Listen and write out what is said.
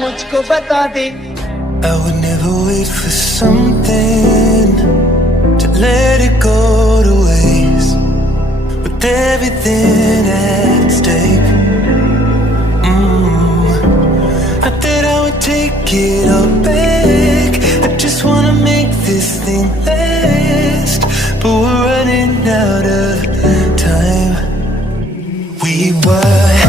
मुझको बता दे. I would never wait for something to let it go to waste, with everything at stake. Not that I would take it all back, I just wanna make this thing last, but we're running out of time. We were